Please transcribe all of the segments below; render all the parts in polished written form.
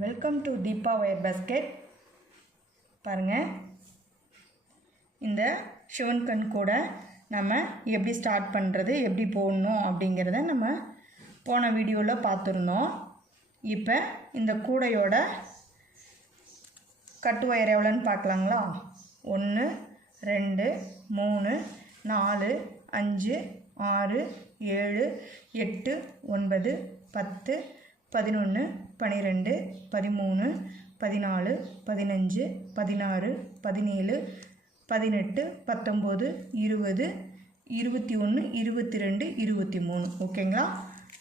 Welcome to Deepa wire basket. பாருங்கள், இந்த ஷிவன் கண் கூட நம்ம எப்படி ஸ்டார்ட் பண்ணுறது, எப்படி போடணும் அப்படிங்கிறத நம்ம போன வீடியோவில் பார்த்துருந்தோம். இப்போ இந்த கூடையோட கட்டு ஒயர் எவ்வளோன்னு பார்க்கலாங்களா? 1 2 3 4 5 6 7 8 9 10 11 12 13 14 15 16 17 18 19 20 21 22 23. ஓகேங்களா?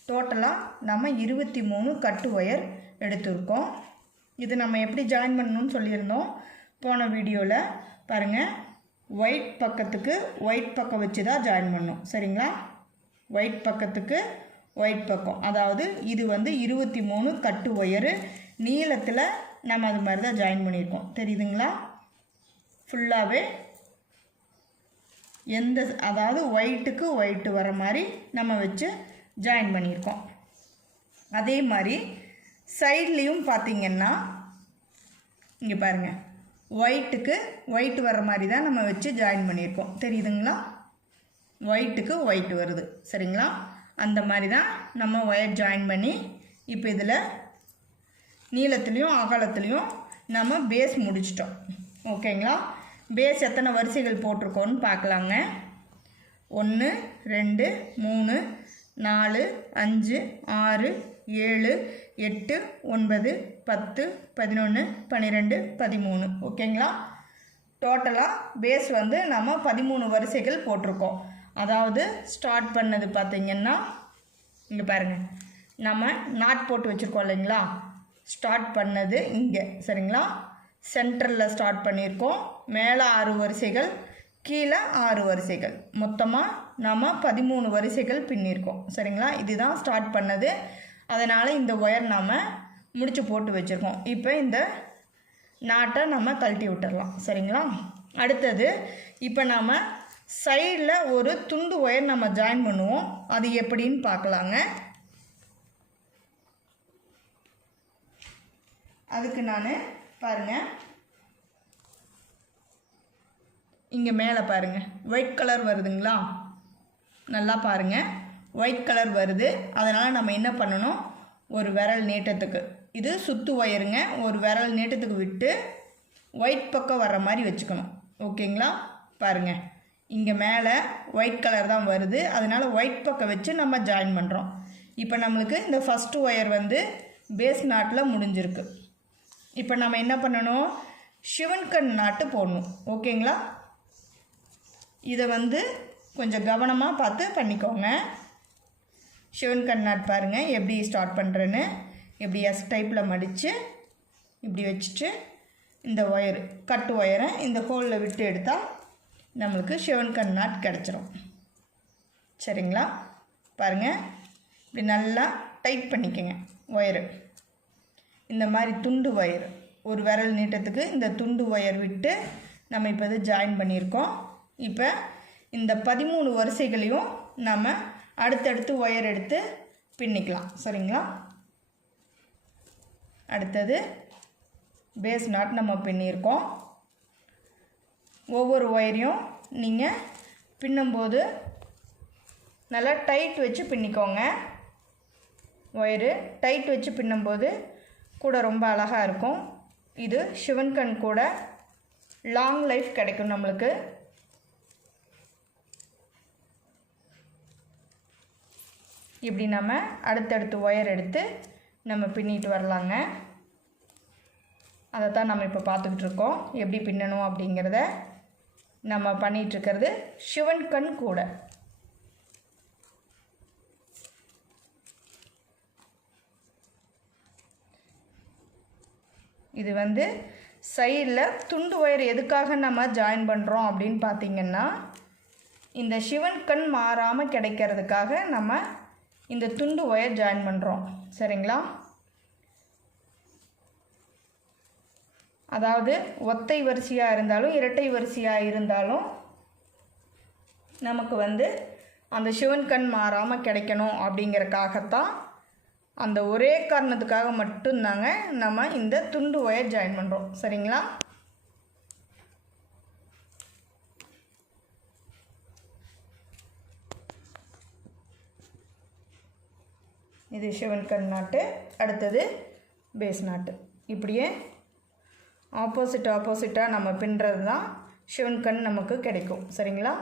டோட்டலாக நம்ம 23 கட்டு ஒயர் எடுத்துருக்கோம். இது நம்ம எப்படி ஜாயின் பண்ணணும்னு சொல்லியிருந்தோம் போன வீடியோவில். பாருங்கள், ஒயிட் பக்கத்துக்கு ஒயிட் பக்கம் வச்சு தான் ஜாயின் பண்ணணும். சரிங்களா? ஒயிட் பக்கத்துக்கு ஒயிட் பக்கம், அதாவது இது வந்து 23 கட்டு ஒயரு நீளத்தில் நம்ம அது மாதிரி தான் ஜாயின் பண்ணியிருக்கோம். தெரியுதுங்களா? ஃபுல்லாகவே அதாவது ஒயிட்டுக்கு ஒயிட்டு வர மாதிரி நம்ம வச்சு ஜாயின் பண்ணியிருக்கோம். அதே மாதிரி சைட்லேயும் பார்த்திங்கன்னா இங்கே பாருங்கள், ஒயிட்டுக்கு ஒயிட் வர மாதிரி தான் நம்ம வச்சு ஜாயின் பண்ணியிருக்கோம். தெரியுதுங்களா? ஒயிட்டுக்கு ஒயிட் வருது. சரிங்களா? அந்த மாதிரி தான் நம்ம ஒயர் ஜாயின் பண்ணி இப்போ இதில் நீளத்துலேயும் அகலத்துலேயும் நம்ம பேஸ் முடிச்சிட்டோம். ஓகேங்களா? பேஸ் எத்தனை வரிசைகள் போட்டிருக்கோன்னு பார்க்கலாங்க. 1 2 3 4 5 6 7 8 9 10 11 12 13. ஓகேங்களா? டோட்டலாக பேஸ் வந்து நம்ம 13 வரிசைகள் போட்டிருக்கோம். அதாவது ஸ்டார்ட் பண்ணது பார்த்திங்கன்னா இங்கே பாருங்கள், நம்ம நாட் போட்டு வச்சுருக்கோம் இல்லைங்களா? ஸ்டார்ட் பண்ணது இங்கே. சரிங்களா? சென்டரில் ஸ்டார்ட் பண்ணியிருக்கோம். மேலே 6 வரிசைகள், கீழே 6 வரிசைகள், மொத்தமாக நம்ம 13 வரிசைகள் பின்னியிருக்கோம். சரிங்களா? இதுதான் ஸ்டார்ட் பண்ணது. அதனால் இந்த ஒயர் நாம் முடிச்சு போட்டு வச்சுருக்கோம். இப்போ இந்த நாட்டை நம்ம கழட்டி விட்டுடலாம். சரிங்களா? அடுத்தது இப்போ நாம் சைடில் ஒரு துண்டு ஒயர் நம்ம ஜாயின் பண்ணுவோம். அது எப்படின்னு பார்க்கலாங்க. அதுக்கு நான் பாருங்கள், இங்கே மேலே பாருங்கள் ஒயிட் கலர் வருதுங்களா? நல்லா பாருங்கள், ஒயிட் கலர் வருது. அதனால் நம்ம என்ன பண்ணணும், ஒரு விரல் நீட்டத்துக்கு, இது சுத்து ஒயருங்க, ஒரு விரல் நீட்டத்துக்கு விட்டு ஒயிட் பக்கம் வர்ற மாதிரி வச்சுக்கணும். ஓகேங்களா? பாருங்கள், இங்கே மேலே ஒயிட் கலர் தான் வருது. அதனால் ஒயிட் பக்கம் வச்சு நம்ம ஜாயின் பண்ணுறோம். இப்போ நம்மளுக்கு இந்த ஃபஸ்ட்டு ஒயர் வந்து பேஸ் நாட்டில் முடிஞ்சிருக்கு. இப்போ நம்ம என்ன பண்ணணும், ஷிவன் கண் நாட்டு போடணும். ஓகேங்களா? இதை வந்து கொஞ்சம் கவனமாக பார்த்து பண்ணிக்கோங்க. ஷிவன் கண் நாட் பாருங்கள் எப்படி ஸ்டார்ட் பண்ணுறேன்னு. இப்படி எஸ் டைப்பில் மடித்து இப்படி வச்சுட்டு இந்த ஒயரு கட்டு ஒயரை இந்த ஹோலில் விட்டு எடுத்தால் நம்மளுக்கு ஷிவன் கண் நாட் கிடச்சிரும். சரிங்களா? பாருங்கள், இப்படி நல்லா டைட் பண்ணிக்கோங்க ஒயரு. இந்த மாதிரி துண்டு ஒயர், ஒரு விரல் நீட்டத்துக்கு இந்த துண்டு ஒயர் விட்டு நம்ம இப்போ இது ஜாயின் பண்ணியிருக்கோம். இப்போ இந்த 13 வரிசைகளையும் நம்ம அடுத்தடுத்து ஒயர் எடுத்து பின்னிக்கலாம். சரிங்களா? அடுத்தது பேஸ் நாட் நம்ம பின்னியிருக்கோம். ஒவ்வொரு ஒயரையும் நீங்கள் பின்னும்போது நல்லா டைட் வச்சு பின்னிக்கோங்க. ஒயரு டைட் வச்சு பின்னும்போது கூட ரொம்ப அழகாக இருக்கும். இது ஷிவன் கண் கூட லாங் லைஃப் கிடைக்கும் நம்மளுக்கு. இப்படி நம்ம அடுத்தடுத்து ஒயர் எடுத்து நம்ம பின்னிட்டு வரலாங்க. அதை தான் நம்ம இப்போ பார்த்துக்கிட்டு இருக்கோம், எப்படி பின்னணும் அப்படிங்கிறத நம்ம பண்ணிகிட்ருக்கிறது ஷிவன் கண் கூட. இது வந்து சைடில் துண்டு ஒயர் எதுக்காக நம்ம ஜாயின் பண்ணுறோம் அப்படின்னு பார்த்திங்கன்னா, இந்த ஷிவன் கண் மாறாமல் கிடைக்கிறதுக்காக நம்ம இந்த துண்டு ஒயர் ஜாயின் பண்ணுறோம். சரிங்களா? அதாவது ஒத்தை வரிசையாக இருந்தாலும் இரட்டை வரிசையாக இருந்தாலும் நமக்கு வந்து அந்த ஷிவன் கண் மாறாமல் கிடைக்கணும் அப்படிங்கிறக்காகத்தான் அந்த ஒரே காரணத்துக்காக மட்டும்தாங்க நம்ம இந்த துண்டு ஒயர் ஜாயின் பண்ணுறோம். சரிங்களா? இது ஷிவன் கண் நாட்டு, அடுத்தது பேஸ் நாட்டு. இப்படியே ஆப்போசிட்டாக நம்ம பின்னுறது தான் ஷிவன் கண் நமக்கு கிடைக்கும். சரிங்களா?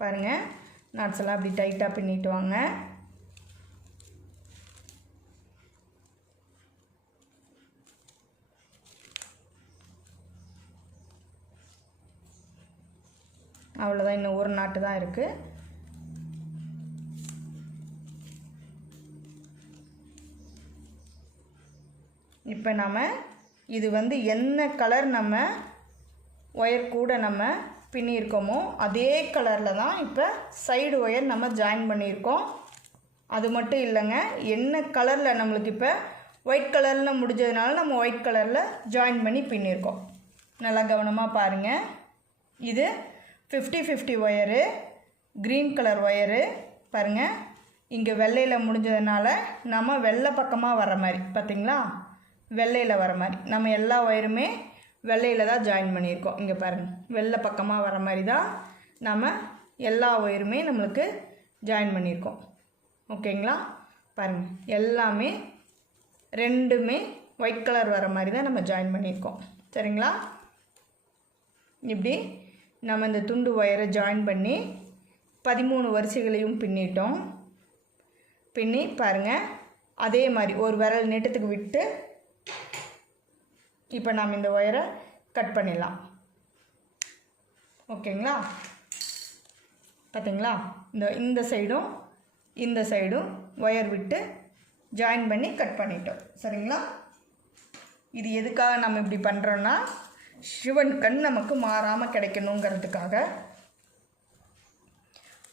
பாருங்கள், நாட்ஸ் எல்லாம் அப்படி டைட்டாக பின்னிட்டு வாங்க. அவ்வளோதான், இன்னும் ஒரு நாட்டு தான் இருக்குது. இப்போ நம்ம இது என்ன கலர் நம்ம ஒயர் கூட நம்ம பின்னியிருக்கோமோ அதே கலரில் தான் இப்போ சைடு ஒயர் நம்ம ஜாயின் பண்ணியிருக்கோம். அது மட்டும் இல்லைங்க, என்ன கலரில் நம்மளுக்கு இப்போ ஒயிட் கலரில் முடிஞ்சதுனால நம்ம ஒயிட் கலரில் ஜாயின் பண்ணி பின்னியிருக்கோம். நல்லா கவனமாக பாருங்கள். இது 50-50 ஒயரு, க்ரீன் கலர் ஒயரு. பாருங்கள், இங்கே வெள்ளையில் முடிஞ்சதுனால நம்ம வெள்ளை பக்கமாக வர மாதிரி, பார்த்திங்களா? வெள்ளையில் வர மாதிரி நம்ம எல்லா ஒயருமே வெள்ளையில் தான் ஜாயின் பண்ணியிருக்கோம். இங்கே பாருங்கள், வெள்ளை பக்கமாக வர மாதிரி தான் நம்ம எல்லா ஒயருமே நம்மளுக்கு ஜாயின் பண்ணியிருக்கோம். ஓகேங்களா? பாருங்கள், எல்லாமே ரெண்டுமே ஒயிட் கலர் வர மாதிரி தான் நம்ம ஜாயின் பண்ணியிருக்கோம். சரிங்களா? இப்படி நம்ம இந்த துண்டு ஒயரை ஜாயின் பண்ணி 13 வரிசைகளையும் பின்னிட்டோம். பின்னி பாருங்கள், அதே மாதிரி ஒரு விரல் நீட்டத்துக்கு விட்டு இப்போ நாம் இந்த ஒயரை கட் பண்ணிடலாம். ஓகேங்களா? பார்த்தீங்களா? இந்த சைடும் இந்த சைடும் ஒயர் விட்டு ஜாயின் பண்ணி கட் பண்ணிட்டோம். சரிங்களா? இது எதுக்காக நம்ம இப்படி பண்ணுறோன்னா, ஷிவன் கண் நமக்கு மாறாமல் கிடைக்கணுங்கிறதுக்காக.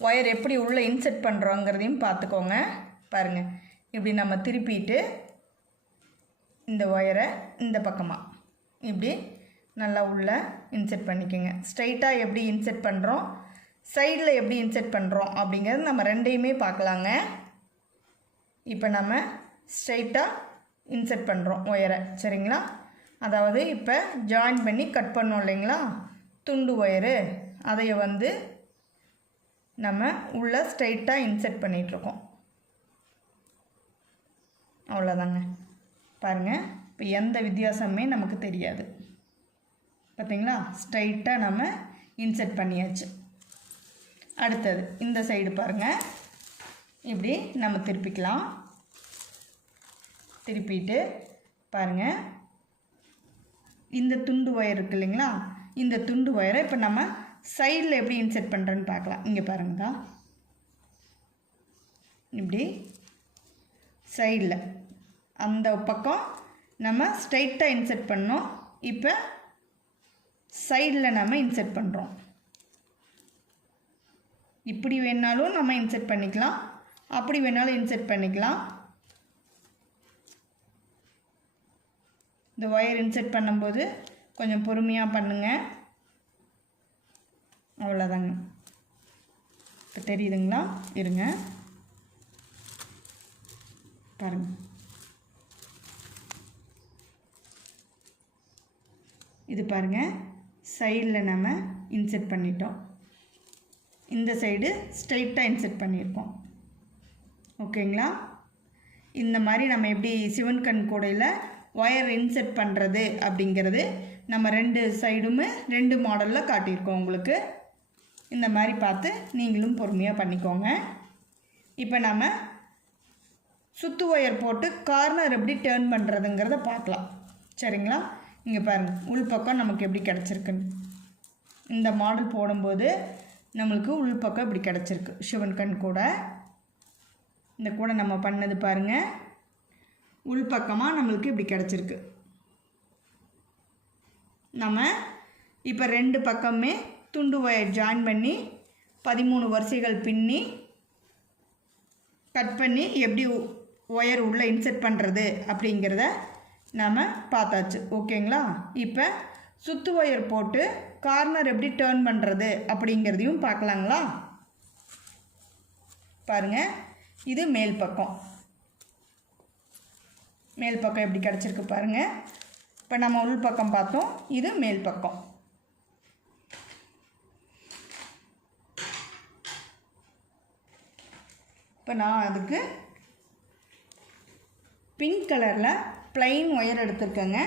ஒயர் எப்படி உள்ளே இன்செர்ட் பண்ணுறோங்கிறதையும் பார்த்துக்கோங்க. பாருங்கள், இப்படி நம்ம திருப்பிட்டு இந்த ஒயரை இந்த பக்கமாக இப்படி நல்லா உள்ளே இன்செர்ட் பண்ணிக்கோங்க. ஸ்ட்ரைட்டாக எப்படி இன்செர்ட் பண்ணுறோம், சைடில் எப்படி இன்செர்ட் பண்ணுறோம் அப்படிங்கிறது நம்ம ரெண்டையுமே பார்க்கலாங்க. இப்போ நம்ம ஸ்ட்ரைட்டாக இன்செர்ட் பண்ணுறோம் ஒயரை. சரிங்களா? அதாவது இப்போ ஜாயின் பண்ணி கட் பண்ணோம் இல்லைங்களா துண்டு ஒயரு, அதைய நம்ம உள்ளே ஸ்ட்ரைட்டாக இன்செர்ட் பண்ணிகிட்ருக்கோம். அவ்வளோதாங்க. பாருங்கள், இப்போ எந்த வித்தியாசமே நமக்கு தெரியாது. பார்த்திங்களா? ஸ்ட்ரைட்டாக நம்ம இன்செர்ட் பண்ணியாச்சு. அடுத்தது இந்த சைடு பாருங்கள், இப்படி நம்ம திருப்பிக்கலாம். திருப்பிட்டு பாருங்கள், இந்த துண்டு ஒயர் இருக்குது இல்லைங்களா, இந்த துண்டு ஒயரை இப்போ நம்ம சைடில் எப்படி இன்செர்ட் பண்ணுறேன்னு பார்க்கலாம். இங்கே பாருங்கதா, இப்படி சைடில் அந்த பக்கம் நம்ம ஸ்ட்ரைட்டாக இன்செர்ட் பண்ணோம். இப்போ சைடில் நம்ம இன்செர்ட் பண்ணுறோம். இப்படி வேணாலும் நம்ம இன்செர்ட் பண்ணிக்கலாம், அப்படி வேணாலும் இன்செர்ட் பண்ணிக்கலாம். இந்த ஒயர் இன்செர்ட் பண்ணும்போது கொஞ்சம் பொறுமையாக பண்ணுங்கள். அவ்வளோதாங்க. இப்போ தெரியுதுங்களா? இருங்க பாருங்கள், இது பாருங்கள், சைடில் நம்ம இன்செர்ட் பண்ணிட்டோம். இந்த சைடு ஸ்ட்ரைட்டாக இன்செர்ட் பண்ணியிருக்கோம். ஓகேங்களா? இந்த மாதிரி நம்ம எப்படி சிவன் கண் கூடையில் ஒயர் இன்செர்ட் பண்ணுறது அப்படிங்கிறது நம்ம ரெண்டு சைடுமே ரெண்டு மாடலில் காட்டியிருக்கோம் உங்களுக்கு. இந்த மாதிரி பார்த்து நீங்களும் பொறுமையாக பண்ணிக்கோங்க. இப்போ நம்ம சுத்து ஒயர் போட்டு கார்னர் எப்படி டேர்ன் பண்ணுறதுங்கிறத பார்க்கலாம். சரிங்களா? இங்கே பாருங்கள், உள்பக்கம் நமக்கு எப்படி கிடச்சிருக்குன்னு. இந்த மாடல் போடும்போது நம்மளுக்கு உள்பக்கம் இப்படி கிடச்சிருக்கு. சிவன் கண் கூட இந்த கூட நம்ம பண்ணது பாருங்கள், உள்பக்கமாக நம்மளுக்கு இப்படி கிடச்சிருக்கு. நம்ம இப்போ ரெண்டு பக்கமே துண்டு ஒயர் ஜாயின் பண்ணி 13 வரிசைகள் பின்னி கட் பண்ணி எப்படி ஒயர் உள்ளே இன்செர்ட் பண்ணுறது அப்படிங்கிறத நாம் பார்த்தாச்சு. ஓகேங்களா? இப்போ சுத்து ஒயர் போட்டு கார்னர் எப்படி டேர்ன் பண்ணுறது அப்படிங்கிறதையும் பார்க்கலாங்களா? பாருங்கள், இது மேல் பக்கம். மேல் பக்கம் எப்படி கிடச்சிருக்கு பாருங்கள். இப்போ நம்ம உள் பக்கம் பார்த்தோம், இது மேல் பக்கம். இப்போ நான் அதுக்கு பிங்க் கலரில் ப்ளைன் ஒயர் எடுத்திருக்கேங்க.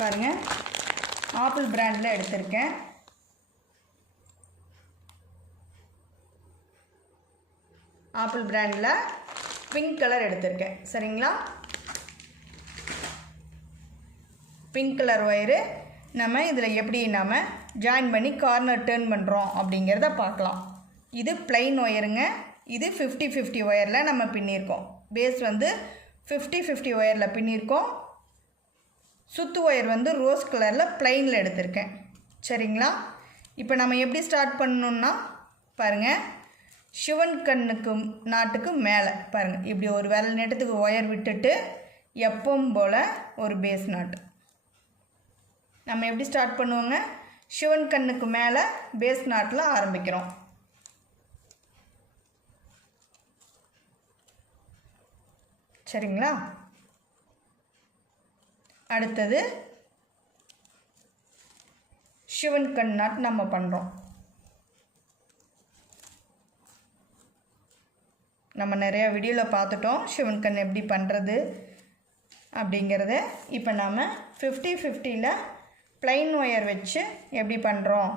பாருங்கள், ஆப்பிள் பிராண்டில் எடுத்திருக்கேன். ஆப்பிள் பிராண்டில் பிங்க் கலர் எடுத்திருக்கேன். சரிங்களா? பிங்க் கலர் ஒயரு நம்ம இதில் எப்படி நம்ம ஜாயின் பண்ணி கார்னர் டர்ன் பண்ணுறோம் அப்படிங்கிறத பார்க்கலாம். இது ப்ளைன் ஒயருங்க. இது 50-50 ஒயரில் நம்ம பின்னியிருக்கோம். பேஸ் வந்து 50-50 ஒயரில் பின்னியிருக்கோம். சுத்து ஒயர் வந்து ரோஸ் கலரில் ப்ளைனில் எடுத்திருக்கேன். சரிங்களா? இப்போ நம்ம எப்படி ஸ்டார்ட் பண்ணணுன்னா பாருங்கள், சிவன் கண்ணுக்கு நாட்டுக்கு மேலே பாருங்கள், இப்படி ஒரு விரல் நீட்டத்துக்கு ஒயர் விட்டுட்டு எப்பவும் போல் ஒரு பேஸ் நாட்டு நம்ம எப்படி ஸ்டார்ட் பண்ணுவோங்க, சிவன் கண்ணுக்கு மேலே பேஸ் நாட்டில் ஆரம்பிக்கிறோம். சரிங்களா? அடுத்தது சிவன் கண் நாட் நம்ம பண்ணுறோம். நம்ம நிறையா வீடியோவில் பார்த்துட்டோம் சிவன் கண் எப்படி பண்ணுறது அப்படிங்கிறத. இப்போ நம்ம 50-50ல் ப்ளைன் ஒயர் வச்சு எப்படி பண்ணுறோம்,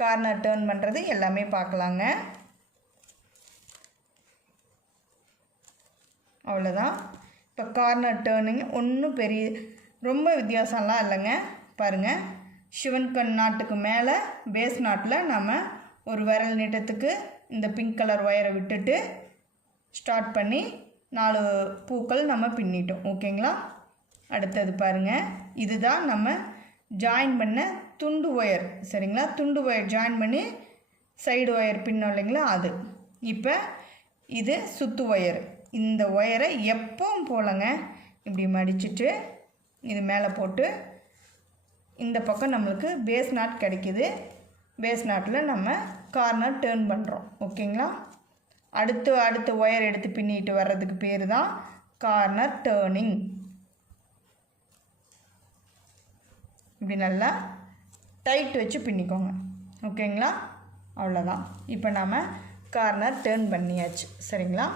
கார்னர் டர்ன் பண்ணுறது எல்லாமே பார்க்கலாங்க. அவ்வளோதான். இப்போ கார்னர் டேர்னிங் ஒன்றும் பெரிய ரொம்ப வித்தியாசம்லாம் இல்லைங்க. பாருங்கள், சிவன் கண் நாட்டுக்கு மேலே பேஸ் நாட்டில் நம்ம ஒரு விரல் நீட்டத்துக்கு இந்த பிங்க் கலர் ஒயரை விட்டுட்டு ஸ்டார்ட் பண்ணி 4 பூக்கள் நம்ம பின்னிட்டோம். ஓகேங்களா? அடுத்தது பாருங்கள், இதுதான் நம்ம ஜாயின் பண்ண துண்டு ஒயர். சரிங்களா? துண்டு ஒயர் ஜாயின் பண்ணி சைடு ஒயர் பின்னோம் இல்லைங்களா, அது. இப்போ இது சுத்து ஒயர். இந்த ஒயரை எப்பவும் போலங்க இப்படி மடிச்சுட்டு இது மேலே போட்டு இந்த பக்கம் நம்மளுக்கு பேஸ் நாட் கிடைக்கிது. பேஸ் நாட்டில் நம்ம கார்னர் டேர்ன் பண்ணுறோம். ஓகேங்களா? அடுத்து ஒயர் எடுத்து பின்னிட்டு வர்றதுக்கு பேர் தான் கார்னர் டேர்னிங். இப்படி நல்லா டைட் வச்சு பின்னிக்கோங்க. ஓகேங்களா? அவ்வளோதான். இப்போ நம்ம கார்னர் டேர்ன் பண்ணியாச்சு. சரிங்களா?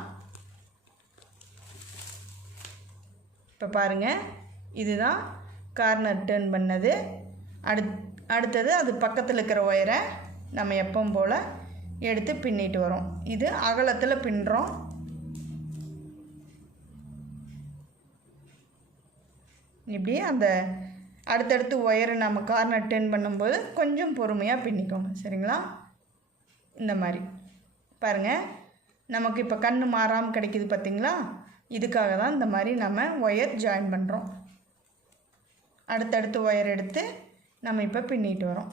இப்போ பாருங்கள், இதுதான் கார்னர் டேர்ன் பண்ணது. அடுத்தது அது பக்கத்தில் இருக்கிற ஒயரை நம்ம எப்பவும் போல் எடுத்து பின்னிட்டு வரோம். இது அகலத்தில் பின்னுறோம். இப்படி அந்த அடுத்தடுத்து ஒயரை நம்ம கார்னர் டேர்ன் பண்ணும்போது கொஞ்சம் பொறுமையாக பின்னிக்கோங்க. சரிங்களா? இந்த மாதிரி பாருங்கள், நமக்கு இப்போ கண் மாறாமல் கிடைக்கிது பார்த்திங்களா? இதுக்காக தான் இந்த மாதிரி நம்ம ஒயர் ஜாயின் பண்ணுறோம். அடுத்தடுத்து ஒயர் எடுத்து நம்ம இப்போ பின்னிட்டு வரோம்.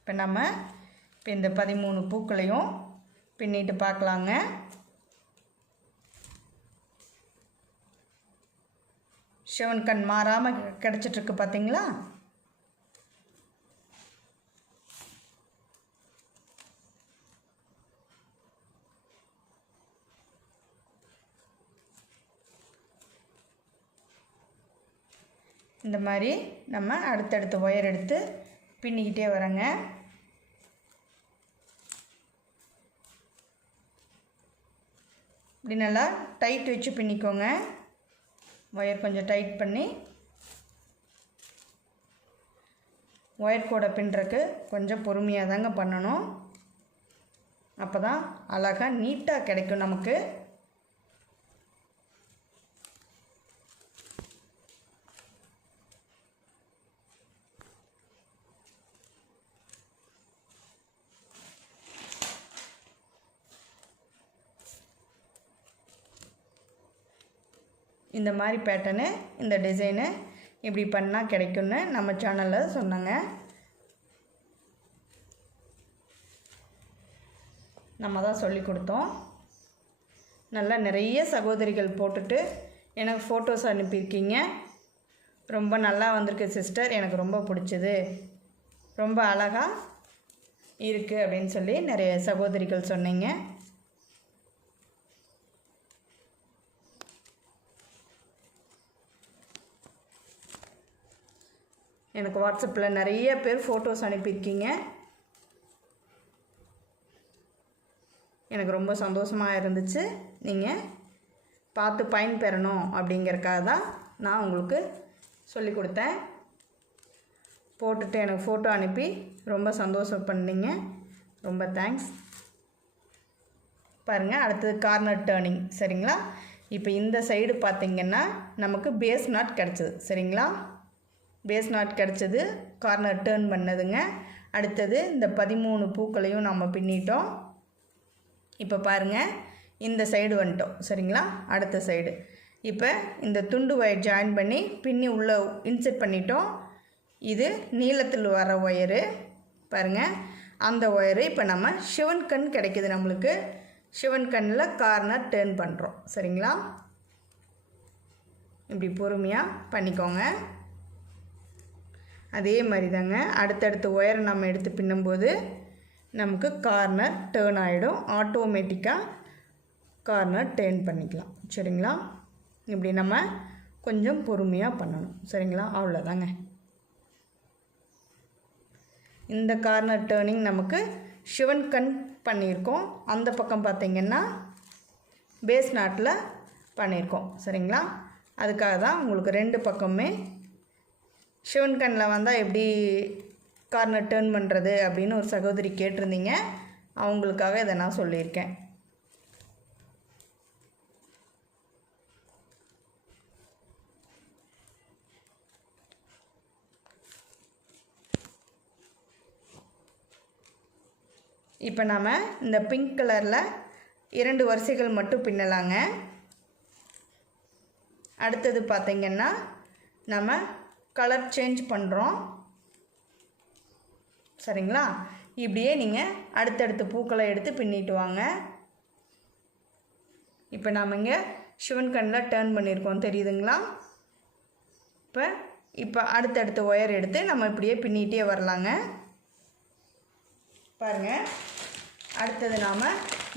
இப்போ நம்ம இந்த 13 பூக்களையும் பின்னிட்டு பார்க்கலாங்க. சிவன் கண் மாறாமல் கிடச்சிட்ருக்கு பார்த்தீங்களா? இந்த மாதிரி நம்ம அடுத்தடுத்த ஒயர் எடுத்து பின்னிக்கிட்டே வரேங்க. இப்படி நல்லா டைட் வச்சு பின்னிக்கோங்க. ஒயர் கொஞ்சம் டைட் பண்ணி ஒயர் கூட பின்னுறக்கு கொஞ்சம் பொறுமையாக தாங்க பண்ணணும். அப்போ தான் அழகாக நீட்டாக கிடைக்கும் நமக்கு. இந்த மாதிரி பேட்டர்னு இந்த டிசைனு இப்படி பண்ணால் கிடைக்கும்னு நம்ம சேனலில் சொன்னாங்க. நம்ம தான் சொல்லி கொடுத்தோம். நல்லா நிறைய சகோதரிகள் போட்டுட்டு எனக்கு ஃபோட்டோஸ் அனுப்பியிருக்கீங்க. ரொம்ப நல்லா வந்திருக்கு சிஸ்டர், எனக்கு ரொம்ப பிடிச்சது, ரொம்ப அழகாக இருக்குது அப்படின்னு சொல்லி நிறைய சகோதரிகள் சொன்னீங்க. எனக்கு வாட்ஸ்அப்பில் நிறைய பேர் ஃபோட்டோஸ் அனுப்பியிருக்கீங்க. எனக்கு ரொம்ப சந்தோஷமாக இருந்துச்சு. நீங்கள் பார்த்து பயன்பெறணும் அப்படிங்கிறக்காக தான் நான் உங்களுக்கு சொல்லி கொடுத்தேன். போட்டுட்டு எனக்கு ஃபோட்டோ அனுப்பி ரொம்ப சந்தோஷம் பண்ணீங்க. ரொம்ப தேங்க்ஸ். பாருங்கள், அடுத்தது கார்னர் டேர்னிங். சரிங்களா? இப்போ இந்த சைடு பார்த்திங்கன்னா நமக்கு பேஸ் நாட் கிடச்சிது. சரிங்களா? பேஸ் நாட் கிடச்சது, கார்னர் டேர்ன் பண்ணதுங்க. அடுத்தது இந்த 13 பூக்களையும் நம்ம பின்னிட்டோம். இப்போ பாருங்கள், இந்த சைடு வந்துட்டோம். சரிங்களா? அடுத்த சைடு இப்போ இந்த துண்டு ஒயர் ஜாயின் பண்ணி பின்னி உள்ளே இன்செர்ட் பண்ணிட்டோம். இது நீளத்தில் வர ஒயரு பாருங்கள். அந்த ஒயரு இப்போ நம்ம சிவன் கண் கிடைக்கிது நம்மளுக்கு. சிவன் கண்ணில் கார்னர் டேர்ன் பண்ணுறோம். சரிங்களா? இப்படி பொறுமையாக பண்ணிக்கோங்க. அதே மாதிரி தாங்க அடுத்தடுத்த ஒயரை நம்ம எடுத்து பின்னும்போது நமக்கு கார்னர் டேர்ன் ஆகிடும். ஆட்டோமேட்டிக்காக கார்னர் டேர்ன் பண்ணிக்கலாம். சரிங்களா? இப்படி நம்ம கொஞ்சம் பொறுமையாக பண்ணணும். சரிங்களா? அவ்வளோதாங்க. இந்த கார்னர் டேர்னிங் நமக்கு சிவன் கண் பண்ணியிருக்கோம். அந்த பக்கம் பார்த்திங்கன்னா பேஸ் நாட்டில் பண்ணியிருக்கோம். சரிங்களா? அதுக்காக தான் உங்களுக்கு 2 பக்கமே சிவன் கண்ணில் வந்தால் எப்படி கார்னர் டேர்ன் பண்ணுறது அப்படின்னு ஒரு சகோதரி கேட்டிருந்தீங்க. அவங்களுக்காக இதை நான் சொல்லியிருக்கேன். இப்போ நாம் இந்த பிங்க் கலரில் 2 வரிசைகள் மட்டும் பின்னலாங்க. அடுத்தது பார்த்திங்கன்னா நம்ம கலர் சேஞ்ச் பண்ணுறோம். சரிங்களா? இப்படியே நீங்கள் அடுத்தடுத்த பூக்களை எடுத்து பின்னிட்டு வாங்க. இப்போ நாம் இங்கே சிவன் கண்ணில் டேர்ன் பண்ணியிருக்கோம், தெரியுதுங்களா? இப்போ அடுத்தடுத்த ஒயர் எடுத்து நம்ம இப்படியே பின்னிகிட்டே வரலாங்க. பாருங்கள், அடுத்தது நாம்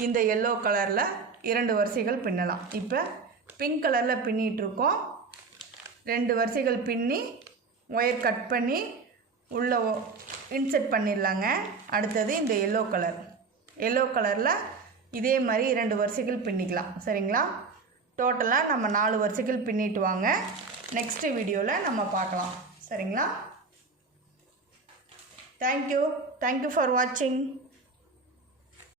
இந்த எல்லோ கலரில் 2 வரிசைகள் பின்னலாம். இப்போ பிங்க் கலரில் பின்னிகிட்ருக்கோம். 2 வரிசைகள் பின்னி ஒயர் கட் பண்ணி உள்ளே இன்செர்ட் பண்ணிடலாங்க. அடுத்தது இந்த எல்லோ கலரில் இதே மாதிரி 2 வரிசைகள் பின்னிக்கலாம். சரிங்களா? டோட்டலாக நம்ம 4 வரிசைகள் பின்னிட்டு வாங்க. நெக்ஸ்ட் வீடியோவில் நம்ம பார்க்கலாம். சரிங்களா? தேங்க்யூ ஃபார் வாட்சிங்.